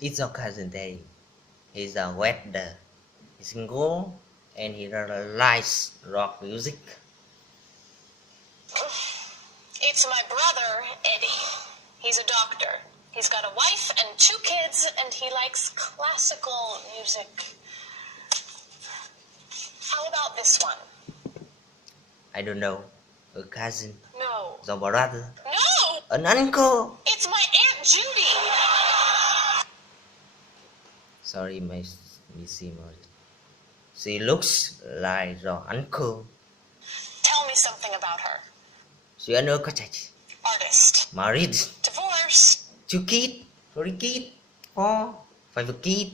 It's your cousin Dave. He's a weather. He's single and he likes rock music. It's my brother, Eddie. He's a doctor. He's got a wife and 2 kids, and he likes classical music. How about this one? I don't know. A cousin. No. Your brother. No! An uncle. It's my Aunt Judy. Sorry, Missy. She looks like your uncle. Tell me something about her. She an architect. Artist. Married. Divorced. 2 kids. 3 kids. 4. 5 kids.